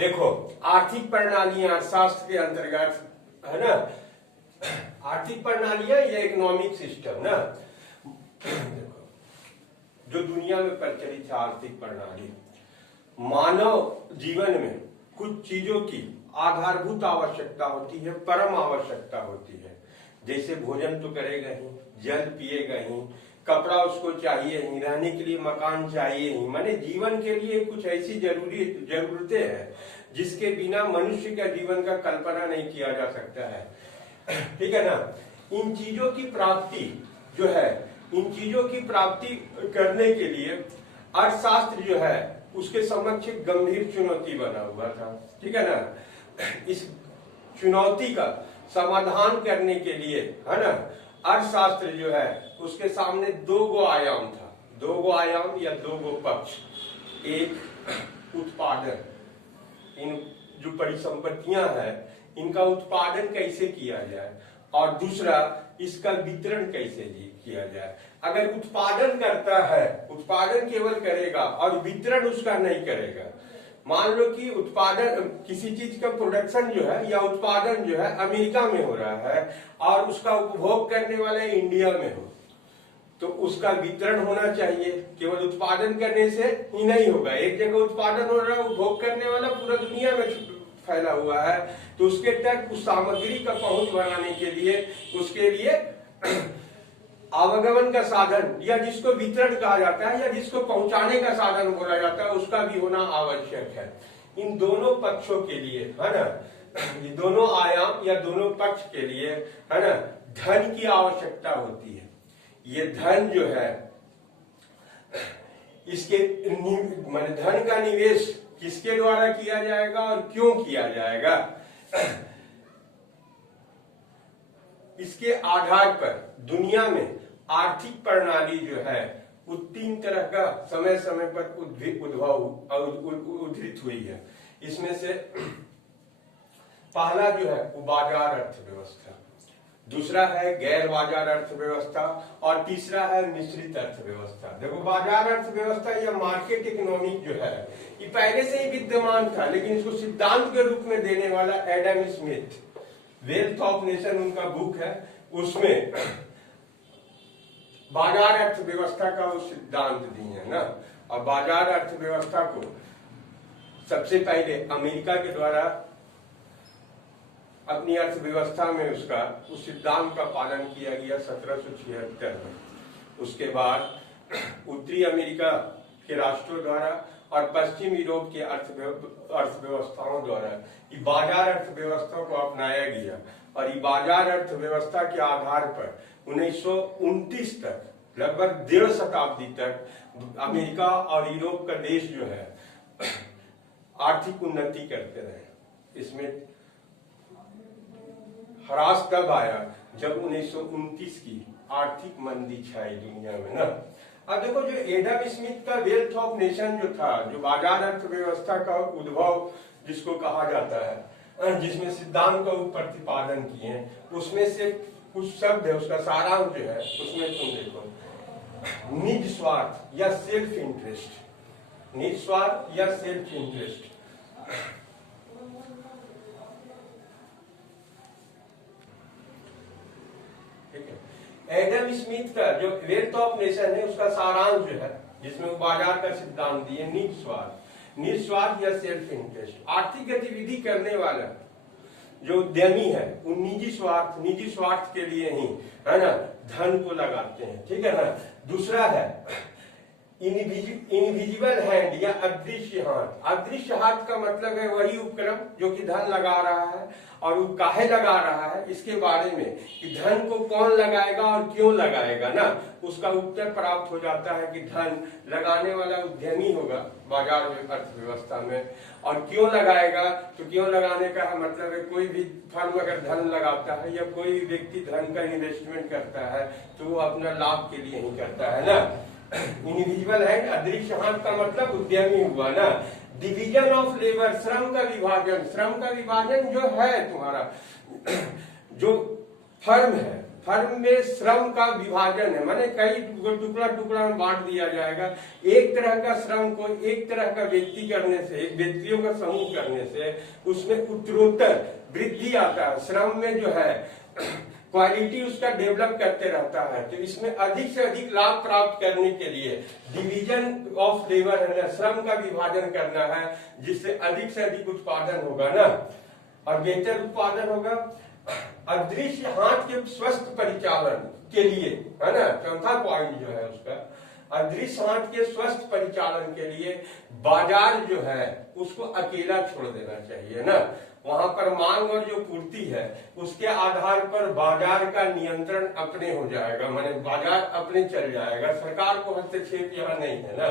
देखो, आर्थिक प्रणालियां अर्थशास्त्र के अंतर्गत है ना। आर्थिक प्रणालियां या इकोनॉमिक सिस्टम ना, देखो जो दुनिया में प्रचलित है आर्थिक प्रणाली, मानव जीवन में कुछ चीजों की आधारभूत आवश्यकता होती है, परम आवश्यकता होती है। जैसे भोजन तो करेगा ही, जल पिएगा ही, कपड़ा उसको चाहिए ही, रहने के लिए मकान चाहिए ही। माने जीवन के लिए कुछ ऐसी जरूरतें हैं जिसके बिना मनुष्य का जीवन का कल्पना नहीं किया जा सकता है। ठीक है ना। इन चीजों की प्राप्ति जो है, इन चीजों की प्राप्ति करने के लिए अर्थशास्त्र जो है उसके समक्ष एक गंभीर चुनौती बना हुआ था। ठीक है ना। इस चुनौती का समाधान करने के लिए है ना, अर्थशास्त्र जो है उसके सामने दो गो आयाम था, दो गो आयाम या दो गो पक्ष। एक उत्पादन, इन जो परिसंपत्तियां हैं इनका उत्पादन कैसे किया जाए, और दूसरा इसका वितरण कैसे किया जाए। अगर उत्पादन करता है, उत्पादन केवल करेगा और वितरण उसका नहीं करेगा, मान लो कि उत्पादन किसी चीज का प्रोडक्शन जो है या उत्पादन जो है अमेरिका में हो रहा है और उसका उपभोग करने वाले इंडिया में हो, तो उसका वितरण होना चाहिए। केवल उत्पादन करने से ही नहीं होगा। एक जगह उत्पादन हो रहा है, उपभोग करने वाला पूरा दुनिया में फैला हुआ है, तो उसके तक उस सामग्री का पहुंच बनाने के लिए उसके लिए आवागमन का साधन या जिसको वितरण कहा जाता है या जिसको पहुंचाने का साधन बोला जाता है उसका भी होना आवश्यक है। इन दोनों पक्षों के लिए है ना, ये दोनों आयाम या दोनों पक्ष के लिए है ना धन की आवश्यकता होती है। ये धन जो है इसके माने धन का निवेश किसके द्वारा किया जाएगा और क्यों किया जाएगा, इसके आधार पर दुनिया में आर्थिक प्रणाली जो है वो तीन तरह का समय समय पर उद्धृत हुई है। इसमें से पहला जो है वो बाजार अर्थव्यवस्था, दूसरा है गैर बाजार अर्थव्यवस्था और तीसरा है मिश्रित अर्थव्यवस्था। देखो, बाजार अर्थव्यवस्था या मार्केट इकोनॉमी जो है ये पहले से ही विद्यमान था, लेकिन इसको सिद्धांत के रूप में देने वाला Adam Smith, wealth of nation उनका बुक है, उसमें बाजार अर्थव्यवस्था का वो सिद्धांत दिए है ना। और बाजार अर्थव्यवस्था को सबसे पहले अमेरिका के द्वारा अपनी अर्थव्यवस्था में उसका उस सिद्धांत का पालन किया गया 1776 में। उसके बाद उत्तरी अमेरिका के राष्ट्रों द्वारा और पश्चिम यूरोप के अर्थव्यवस्थाओं द्वारा ये बाजार अर्थव्यवस्था को अपनाया गया। और ये बाजार अर्थव्यवस्था के आधार पर 1929 तक, लगभग 1.5 शताब्दी तक अमेरिका और यूरोप का देश जो है आर्थिक उन्नति करते रहे। इसमें ह्रास तब आया जब 1929 की आर्थिक मंदी छाई दुनिया में ना। अब देखो, जो एडम स्मिथ का वेल्थ ऑफ नेशन जो था, जो बाजार अर्थव्यवस्था का उद्भव जिसको कहा जाता है, जिसमें सिद्धांत का प्रतिपादन किए, उसमें से कुछ शब्द है, उसका सारांश जो है उसमें तुम देखो, निज स्वार्थ या सेल्फ इंटरेस्ट, निज स्वार्थ या सेल्फ इंटरेस्ट। एडम स्मिथ का जो वेल्थ ऑफ नेशन है उसका सारांश जो है जिसमें बाजार का सिद्धांत दिए, निज स्वार्थ, निज स्वार्थ या सेल्फ इंटरेस्ट। आर्थिक गतिविधि करने वाला जो उद्यमी है वो निजी स्वार्थ के लिए ही है ना धन को लगाते हैं। ठीक है ना। दूसरा है इनविजिबल हैंड या अदृश्य हाथ। अदृश्य हाथ का मतलब है वही उपक्रम जो कि धन लगा रहा है, और वो काहे लगा रहा है इसके बारे में कि धन को कौन लगाएगा और क्यों लगाएगा ना, उसका उत्तर प्राप्त हो जाता है कि धन लगाने वाला उद्यमी होगा बाजार अर्थव्यवस्था में। और क्यों लगाएगा, तो क्यों लगाने का मतलब है कोई भी फर्म अगर धन लगाता है या कोई व्यक्ति धन का इन्वेस्टमेंट करता है तो वो अपना लाभ के लिए ही करता है ना। इनविजिबल हैंड, अदृश्य हाथ का मतलब उद्यमी हुआ ना। डिवीजन ऑफ लेबर, श्रम का विभाजन, श्रम का विभाजन जो है तुम्हारा जो फर्म है फर्म में श्रम का विभाजन है, माने कई टुकड़ा टुकड़ा में बांट दिया जाएगा। एक तरह का श्रम को एक तरह का व्यक्ति करने से, एक व्यक्तियों का समूह करने से उसमें उत्तरोत्तर वृद्धि आता है। श्रम में जो है क्वालिटी उसका डेवलप करते रहता है। तो इसमें अधिक से अधिक लाभ प्राप्त करने के लिए डिवीजन ऑफ लेबर है ना, श्रम का विभाजन करना है, जिससे अधिक से अधिक उत्पादन होगा ना, और बेहतर उत्पादन होगा। अदृश्य हाथ के स्वस्थ परिचालन के लिए है ना, चौथा पॉइंट जो है उसका, अदृश्य हाथ के स्वस्थ परिचालन के लिए बाजार जो है उसको अकेला छोड़ देना चाहिए ना। वहां पर मांग और जो पूर्ति है उसके आधार पर बाजार का नियंत्रण अपने हो जाएगा, माने बाजार अपने चल जाएगा, सरकार को हस्तक्षेप यहाँ नहीं है ना।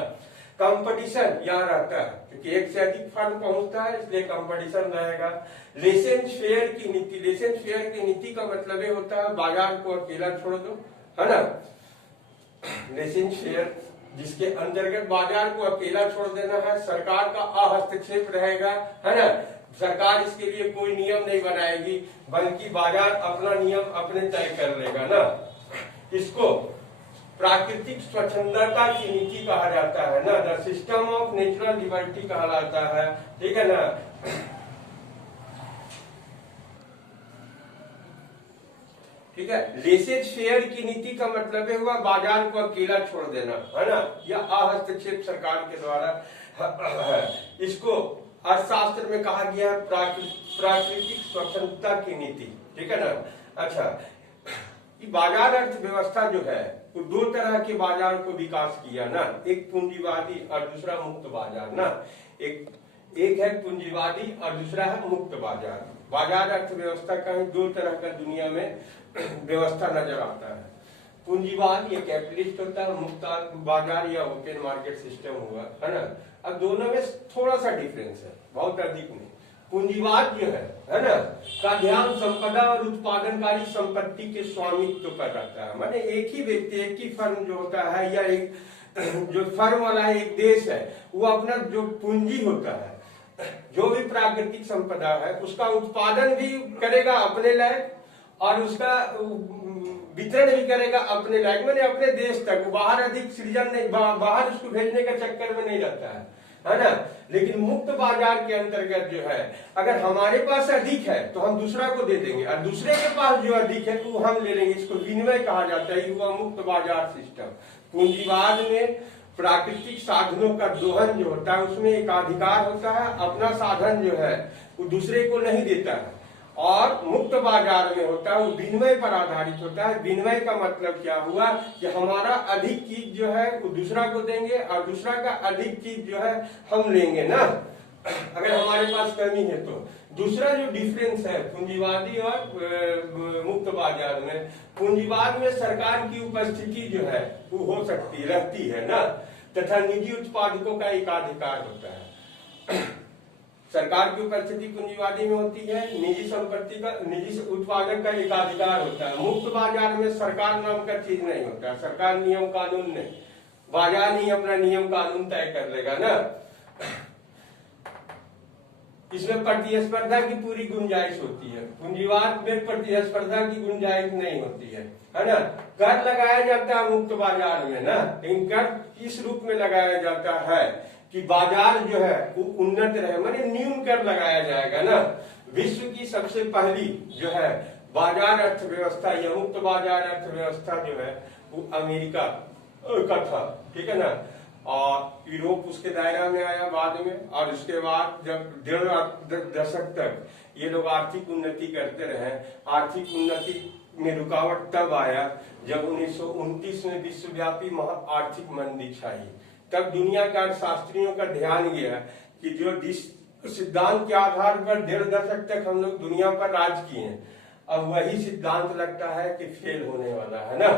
कंपटीशन यहाँ रहता है क्योंकि एक से अधिक फर्म पहुंचता है, इसलिए कंपटीशन रहेगा। लेसेंस फेयर की नीति, लेसेंस फेयर की नीति का मतलब ये होता है बाजार को अकेला छोड़ दो, है ना। लेसेंस फेयर जिसके अंतर्गत बाजार को अकेला छोड़ देना है, सरकार का अहस्तक्षेप रहेगा, है ना। सरकार इसके लिए कोई नियम नहीं बनाएगी, बल्कि बाजार अपना नियम अपने तय कर लेगा ना। इसको प्राकृतिक स्वच्छंदता की नीति कहा जाता है ना, the system of natural liberty कहलाता है, ठीक है ना। ठीक है, लेसेज फेयर की नीति का मतलब हुआ बाजार को अकेला छोड़ देना, है ना, या हस्तक्षेप सरकार के द्वारा। इसको अर्थशास्त्र में कहा गया है प्राकृतिक स्वतंत्रता की नीति, ठीक है ना। अच्छा, ये बाजार अर्थव्यवस्था जो है वो दो तरह के बाजार को विकास किया ना, एक पूंजीवादी और दूसरा मुक्त बाजार ना। एक है पूंजीवादी और दूसरा है मुक्त बाजार। बाजार अर्थव्यवस्था का ही दो तरह का दुनिया में व्यवस्था नजर आता है। पूंजीवाद ये कैपिटलिस्ट होता है, मुक्त बाजार या ओपन मार्केट सिस्टम हुआ, है ना। अब दोनों में थोड़ा सा डिफरेंस है, बहुत अधिक नहीं। पूंजीवाद जो है ना, का ध्यान संपदा और उत्पादनकारी संपत्ति के स्वामित्व पर रहता है। माने एक ही व्यक्ति, एक ही फर्म जो होता है, या एक जो फर्म वाला है, एक देश है, वो अपना जो पूंजी होता है, जो भी प्राकृतिक संपदा है, उसका उत्पादन भी करेगा अपने लायक और उसका वितरण भी करेगा अपने लायक, मैंने अपने देश तक। बाहर अधिक सृजन नहीं, बाहर उसको भेजने के चक्कर में नहीं रहता है ना। लेकिन मुक्त बाजार के अंतर्गत जो है, अगर हमारे पास अधिक है तो हम दूसरा को दे देंगे, और दूसरे के पास जो अधिक है तो हम ले लेंगे। इसको विनिमय कहा जाता है, हुआ मुक्त बाजार सिस्टम। पूंजीवाद में प्राकृतिक साधनों का दोहन जो होता है उसमें एक अधिकार होता है, अपना साधन जो है वो दूसरे को नहीं देता है। और मुक्त बाजार में होता है वो विनिमय पर आधारित होता है। विनिमय का मतलब क्या हुआ कि हमारा अधिक चीज जो है वो दूसरा को देंगे और दूसरा का अधिक चीज जो है हम लेंगे ना, अगर हमारे पास कमी है तो। दूसरा जो डिफरेंस है पूंजीवादी और मुक्त बाजार में, पूंजीवाद में सरकार की उपस्थिति जो है वो हो सकती रहती है ना, तथा निजी उत्पादकों का एकाधिकार होता है। सरकार की उपस्थिति पूंजीवादी में होती है, निजी संपत्ति का, निजी उत्पादक का एकाधिकार होता है। मुक्त बाजार में सरकार नाम का चीज नहीं होता, सरकार नियम कानून नहीं, बाजार ही अपना नियम कानून तय कर लेगा ना। इसमें प्रतिस्पर्धा की पूरी गुंजाइश होती है, पूंजीवाद में प्रतिस्पर्धा की गुंजाइश नहीं होती है ना। कर लगाया जाता है मुक्त बाजार में ना, लेकिन कर इस रूप में लगाया जाता है कि बाजार जो है वो उन्नत रहे, माने न्यून कर लगाया जाएगा ना। विश्व की सबसे पहली जो है बाजार अर्थव्यवस्था या मुक्त बाजार अर्थव्यवस्था जो है वो अमेरिका का था, ठीक है ना। और यूरोप उसके दायरा में आया बाद में, और उसके बाद जब 1.5 दशक तक ये लोग आर्थिक उन्नति करते रहे। आर्थिक उन्नति में रुकावट तब आया जब 1929 में विश्वव्यापी आर्थिक मंदी छाई। तब दुनिया के अर्थशास्त्रियों का ध्यान गया कि जो सिद्धांत के आधार पर 1.5 दशक तक हम लोग दुनिया पर राज किए, अब वही सिद्धांत लगता है कि फेल होने वाला है ना।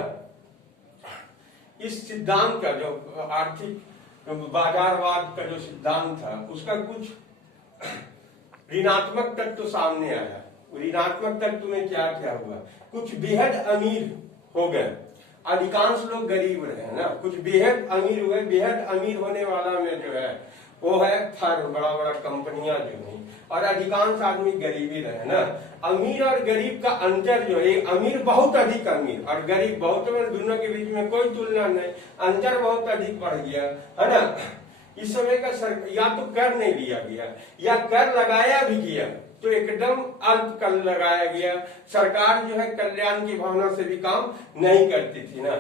इस सिद्धांत का जो आर्थिक बाजारवाद का जो सिद्धांत था उसका कुछ ऋणात्मक तत्व सामने आया। ऋणात्मक तत्व में क्या क्या हुआ, कुछ बेहद अमीर हो गए, अधिकांश लोग गरीब रहे ना। कुछ बेहद अमीर हुए, बेहद अमीर होने वाला में जो है वो है फर्म, बड़ा बड़ा कंपनियां जो है, और अधिकांश आदमी गरीबी रहे ना। अमीर और गरीब का अंतर जो है, अमीर बहुत अधिक अमीर और गरीब बहुत, दोनों के बीच में कोई तुलना नहीं, अंतर बहुत अधिक बढ़ गया है ना। इस समय का या तो कर नहीं लिया गया या कर लगाया भी गया तो एकदम अल्प कर लगाया गया। सरकार जो है कल्याण की भावना से भी काम नहीं करती थी ना।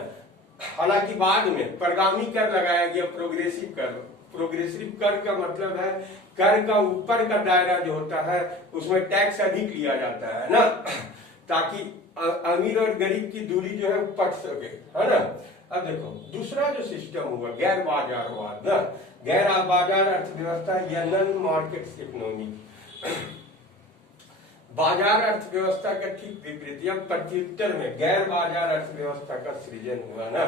हालांकि बाद में परगामी कर लगाया गया, प्रोग्रेसिव कर। प्रोग्रेसिव कर का मतलब है कर का ऊपर का दायरा जो होता है उसमें टैक्स अधिक लिया जाता है ना, ताकि अमीर और गरीब की दूरी जो है पट सके, है ना। अब देखो दूसरा जो सिस्टम हुआ गैर बाजारवाद ना, गैर बाजार अर्थव्यवस्था या नॉन मार्केट इकोनॉमी। बाजार अर्थव्यवस्था का ठीक विपरीत या प्रत्युत्तर में गैर बाजार अर्थव्यवस्था का सृजन हुआ ना।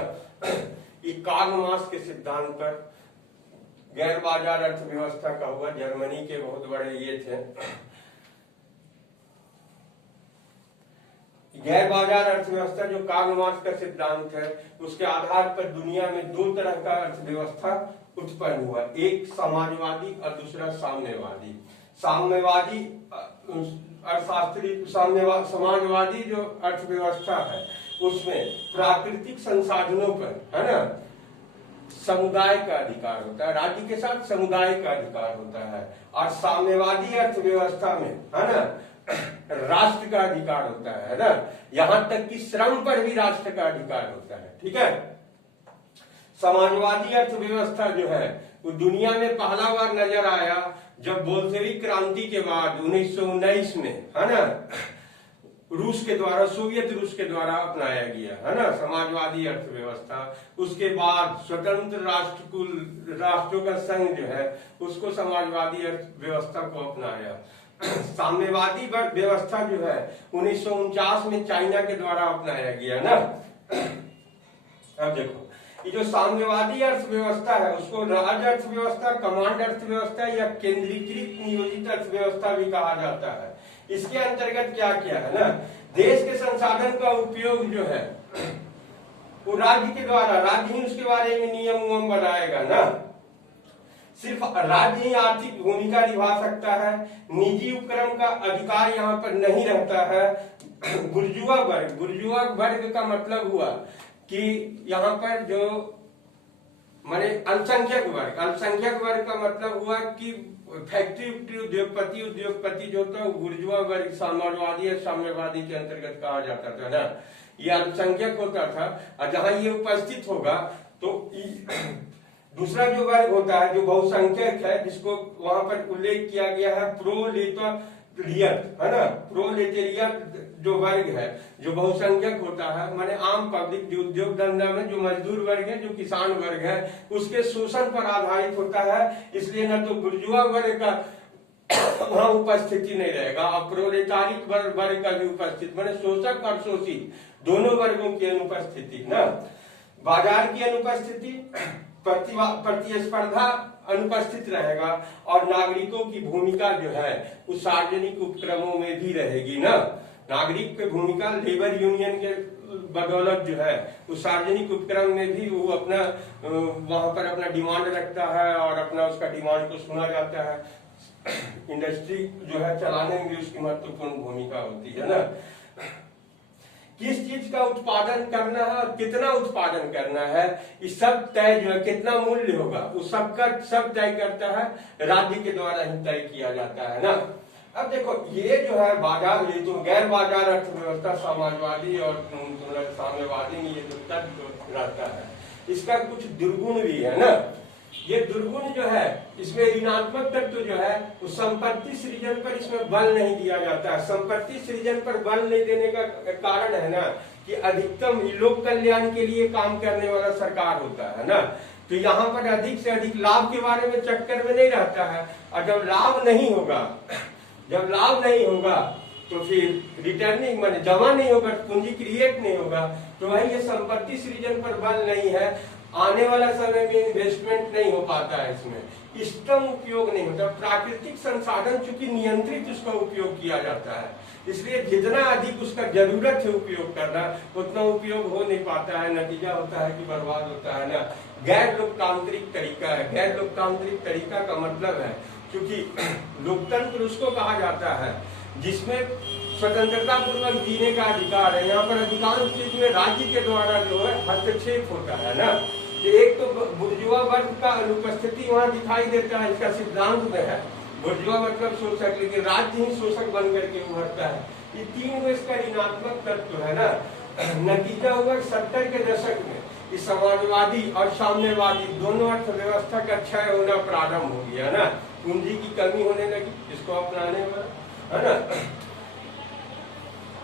ये कार्ल मार्क्स के सिद्धांत पर गैर बाजार अर्थव्यवस्था का हुआ। जर्मनी के बहुत बड़े ये थे। गैर बाजार अर्थव्यवस्था जो कार्ल मार्क्स का सिद्धांत है उसके आधार पर दुनिया में दो तरह का अर्थव्यवस्था उत्पन्न हुआ, एक समाजवादी और दूसरा साम्यवादी। साम्यवादी अर्थशास्त्री समाजवादी जो अर्थव्यवस्था है उसमें प्राकृतिक संसाधनों पर, है ना, समुदाय का अधिकार होता है, राज्य के साथ समुदाय का अधिकार होता है। और साम्यवादी अर्थव्यवस्था में, है ना, राष्ट्र का अधिकार होता है ना, यहां तक कि श्रम पर भी राष्ट्र का अधिकार होता है। ठीक है। समाजवादी अर्थव्यवस्था जो है वो दुनिया में पहला बार नजर आया जब बोल्शेविक क्रांति के बाद 1919 में, है ना, रूस के द्वारा, सोवियत रूस के द्वारा अपनाया गया, है ना, समाजवादी अर्थव्यवस्था। उसके बाद स्वतंत्र राष्ट्रों का संघ जो है उसको समाजवादी अर्थव्यवस्था को अपनाया। साम्यवादी व्यवस्था जो है 1949 में चाइना के द्वारा अपनाया गया ना। अब देखो ये जो साम्यवादी अर्थव्यवस्था है उसको राज्य अर्थव्यवस्था, कमांड अर्थव्यवस्था या केंद्रीकृत नियोजित अर्थव्यवस्था भी कहा जाता है। इसके अंतर्गत क्या क्या है ना, देश के संसाधन का उपयोग जो है वो राज्य के द्वारा, राज्य ही उसके बारे में नियम बनाएगा ना। सिर्फ राज्य ही आर्थिक भूमिका निभा सकता है, निजी उपक्रम का अधिकार यहाँ पर नहीं रहता है। बुर्जुआ वर्ग का मतलब हुआ कि यहाँ पर जो माने अल्पसंख्यक वर्ग का मतलब हुआ कि फैक्ट्री उद्योगपति जो था बुर्जुआ वर्ग समाजवादी या साम्यवादी के अंतर्गत कहा जाता था ना। ये अल्पसंख्यक होता था और जहां ये उपस्थित होगा तो दूसरा जो वर्ग होता है जो बहुसंख्यक है, जिसको वहां पर उल्लेख किया गया है प्रोलेटारियट, है ना, प्रोलेटेरियट जो वर्ग है जो बहुसंख्यक होता है, माने आम पब्लिक, जो उद्योग धंधा में जो मजदूर वर्ग है, जो किसान वर्ग है, उसके शोषण पर आधारित होता है। इसलिए न तो बुर्जुआ वर्ग का वहां उपस्थिति नहीं रहेगा और प्रोलेटारिक वर्ग का भी उपस्थित, माने शोषक और शोषित दोनों वर्गों की अनुपस्थिति ना। बाजार की अनुपस्थिति, प्रतिस्पर्धा अनुपस्थित रहेगा और नागरिकों की भूमिका जो है उस सार्वजनिक उपक्रमों में भी रहेगी ना। नागरिक की भूमिका लेबर यूनियन के बदौलत जो है उस सार्वजनिक उपक्रम में भी वो अपना वहां पर अपना डिमांड रखता है और अपना उसका डिमांड को सुना जाता है। इंडस्ट्री जो है चलाने में भी उसकी महत्वपूर्ण भूमिका होती है ना। किस चीज का उत्पादन करना है और कितना उत्पादन करना है, इस सब तय जो है, कितना मूल्य होगा उस सबका सब तय करता है, राज्य के द्वारा ही तय किया जाता है ना। अब देखो ये जो है बाजार, ये जो गैर बाजार अर्थव्यवस्था समाजवादी और साम्यवादी में ये जो तत्व रहता है इसका कुछ दुर्गुण भी है ना। ये दुर्गुण जो है इसमें ऋणात्मक तत्व जो है उस संपत्ति सृजन पर इसमें बल नहीं दिया जाता है। संपत्ति सृजन पर बल नहीं देने का कारण है ना कि अधिकतम लोक कल्याण के लिए काम करने वाला सरकार होता है ना, तो यहाँ पर अधिक से अधिक लाभ के बारे में चक्कर में नहीं रहता है। और जब लाभ नहीं होगा तो फिर रिटर्निंग माने जमा नहीं होगा, पूंजी क्रिएट नहीं होगा, तो वही ये संपत्ति सृजन पर बल नहीं है। आने वाला समय में इन्वेस्टमेंट नहीं हो पाता है, इसमें इष्टतम उपयोग नहीं होता। प्राकृतिक संसाधन चूंकि नियंत्रित उसका उपयोग किया जाता है, इसलिए जितना अधिक उसका जरूरत है उपयोग करना उतना उपयोग हो नहीं पाता है। नतीजा होता है कि बर्बाद होता है ना। गैर लोकतांत्रिक तरीका है। गैर लोकतांत्रिक तरीका का मतलब है, क्योंकि लोकतंत्र उसको कहा जाता है जिसमें स्वतंत्रता पूर्वक जीने का अधिकार है। यहाँ पर अधिकांश चीज में राज्य के द्वारा जो है हस्तक्षेप होता है ना। एक तो बुर्जुआ वर्ग का अनुपस्थिति वहाँ दिखाई देता है, इसका सिद्धांत में है। बुर्जुआ मतलब शोषक, लेकिन राज्य ही शोषक बन करके उभरता है। ये तीन इसका ऋणात्मक तत्व है ना। नतीजा हुआ 70 के दशक में इस समाजवादी और साम्यवादी दोनों अर्थव्यवस्था का क्षय होना प्रारंभ हो गया ना। पूंजी की कमी होने लगी इसको अपनाने पर, है ना।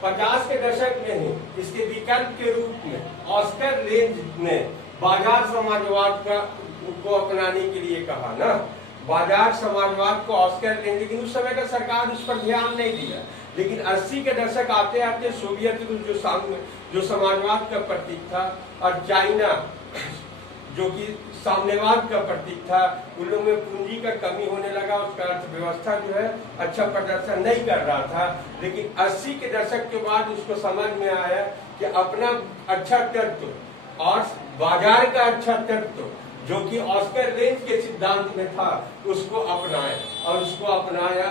50 के दशक में ही इसके विकल्प के रूप में ऑस्कर लेंज ने बाजार समाजवाद को अपनाने के लिए कहा ना। बाजार समाजवाद को ऑस्कर लेंज, लेकिन उस समय का सरकार उस पर ध्यान नहीं दिया। लेकिन 80 के दशक आते आते सोवियत रूस जो समाजवाद का प्रतीक था, और चाइना जो कि साम्यवाद का प्रतीक था, उन लोगों में पूंजी का कमी होने लगा। उसका अर्थव्यवस्था जो है अच्छा प्रदर्शन नहीं कर रहा था। लेकिन 80 के दशक के बाद उसको समझ में आया कि अपना अच्छा तत्व और बाजार का अच्छा तत्व जो कि ऑस्कर लेंज के सिद्धांत में था, उसको अपनाया। और उसको अपनाया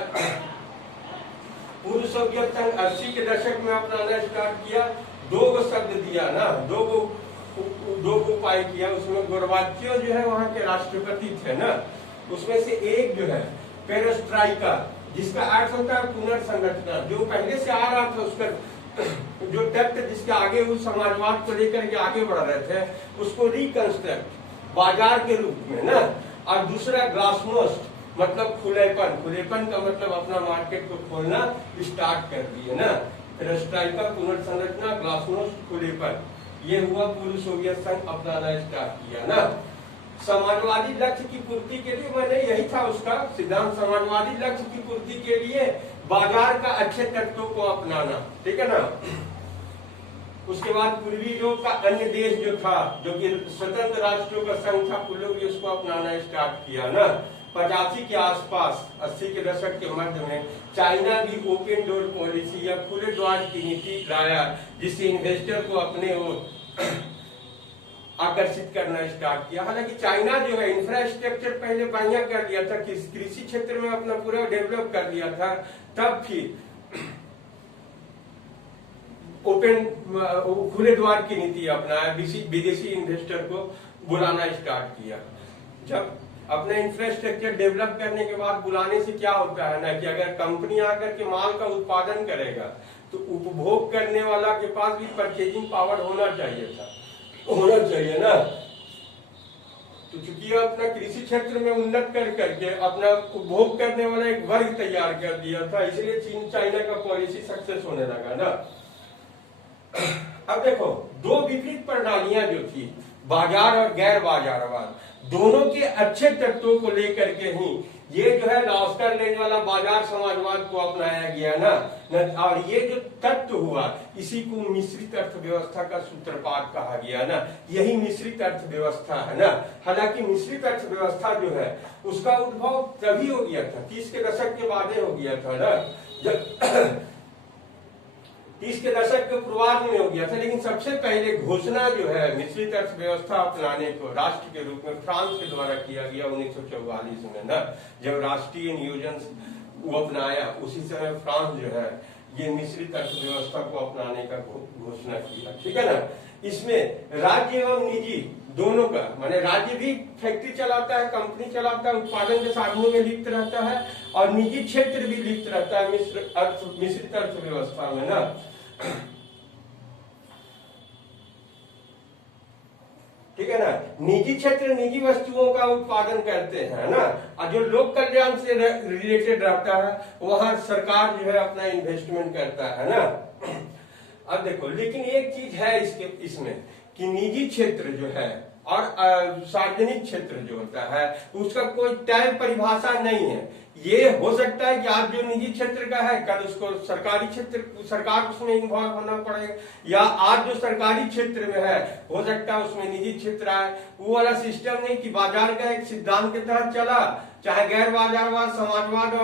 पूर्व सोवियत संघ 80 के दशक में अपनाना स्टार्ट किया। दो शब्द दिया ना, दो उपाय किया। उसमें गोरबाचेव जो है वहां के राष्ट्रपति थे ना, उसमें से एक जो है पेरेस्ट्राइका, जिसका अर्थ होता है पुनर्संरचना। जो पहले से आ रहा था उसका जो तत्व जिसके आगे उस समाजवाद को लेकर के आगे बढ़ रहे थे, उसको रिकंस्ट्रक्ट बाजार के रूप में ना। और दूसरा ग्लासनोस्ट मतलब खुलेपन। खुलेपन का मतलब अपना मार्केट को खोलना स्टार्ट कर दिए ना। पेरेस्ट्राइका पुनर्संरचना, ग्लासनोस्ट खुलेपन, ये हुआ पूर्व सोवियत संघ अपनाना स्टार्ट किया ना। समाजवादी लक्ष्य की पूर्ति के लिए, मैंने यही था उसका सिद्धांत, समाजवादी लक्ष्य की पूर्ति के लिए बाजार का अच्छे तत्वों को अपनाना, ठीक है ना। उसके बाद पूर्वी यूरोप का अन्य देश जो था, जो कि स्वतंत्र राष्ट्रों का संघ था, उन लोग भी उसको अपनाना स्टार्ट किया ना। 85 के आसपास, 80 के दशक के मध्य में चाइना भी ओपन डोर पॉलिसी या खुले द्वार की नीति लाया, जिससे इन्वेस्टर को अपने ओर आकर्षित करना स्टार्ट किया। हालांकि चाइना जो है इंफ्रास्ट्रक्चर पहले बढ़िया कर लिया था, कृषि क्षेत्र में अपना पूरा डेवलप कर लिया था, तब फिर ओपन खुले द्वार की नीति अपनाया, विदेशी इन्वेस्टर को बुलाना स्टार्ट किया। जब अपना इंफ्रास्ट्रक्चर डेवलप करने के बाद बुलाने से क्या होता है ना, कि अगर कंपनी आकर के माल का उत्पादन करेगा तो उपभोग करने वाला के पास भी परचेजिंग पावर होना चाहिए ना। तो चूंकि अपना कृषि क्षेत्र में उन्नत कर करके अपना उपभोग करने वाला एक वर्ग तैयार कर दिया था, इसलिए चीन चाइना का पॉलिसी सक्सेस होने लगा ना। अब देखो, दो विपरीत प्रणालियां जो थी, बाजार और गैर बाजारवाद, दोनों के अच्छे तत्वों को लेकर के ही ये जो है ऑस्कर लेंज वाला बाजार समाजवाद को अपनाया गया ना। और ये जो तत्व हुआ, इसी को मिश्रित अर्थव्यवस्था का सूत्रपात कहा गया ना। यही मिश्रित अर्थव्यवस्था है ना। हालांकि मिश्रित अर्थव्यवस्था जो है उसका उद्भव तभी हो गया था, 30 के दशक के बाद हो गया था ना, जब 30 के दशक के पूर्वार्ध में हो गया था। लेकिन सबसे पहले घोषणा जो है मिश्रित अर्थव्यवस्था अपनाने को राष्ट्र के रूप में फ्रांस के द्वारा किया गया 1944 में ना। जब राष्ट्रीय नियोजन वो अपनाया, उसी समय फ्रांस जो है ये मिश्रित अर्थव्यवस्था को अपनाने का घोषणा किया, ठीक है ना। इसमें राज्य एवं निजी दोनों का, माने राज्य भी फैक्ट्री चलाता है, कंपनी चलाता है, उत्पादन के साधनों में लिप्त रहता है, और निजी क्षेत्र भी लिप्त रहता है मिश्रित अर्थव्यवस्था में ना। ठीक है ना। निजी क्षेत्र निजी वस्तुओं का उत्पादन करते हैं ना, और जो लोक कल्याण से रिलेटेड रहता है वहां सरकार जो है अपना इन्वेस्टमेंट करता है ना। अब देखो, लेकिन एक चीज है इसमें कि निजी क्षेत्र जो है और सार्वजनिक क्षेत्र जो होता है उसका कोई तय परिभाषा नहीं है। ये हो सकता है कि आज जो निजी क्षेत्र का है कल उसको सरकारी क्षेत्र, सरकार उसमें इन्वॉल्व होना पड़ेगा, या आज जो सरकारी क्षेत्र में है हो सकता है उसमें निजी क्षेत्र आए। वो वाला सिस्टम नहीं कि बाजार का एक सिद्धांत के तहत चला, चाहे गैर बाजारवाद, समाजवाद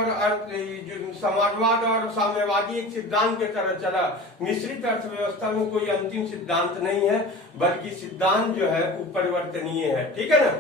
और साम्यवादी एक सिद्धांत के तरह चला। मिश्रित अर्थव्यवस्था में कोई अंतिम सिद्धांत नहीं है, बल्कि सिद्धांत जो है वो परिवर्तनीय है। ठीक है ना।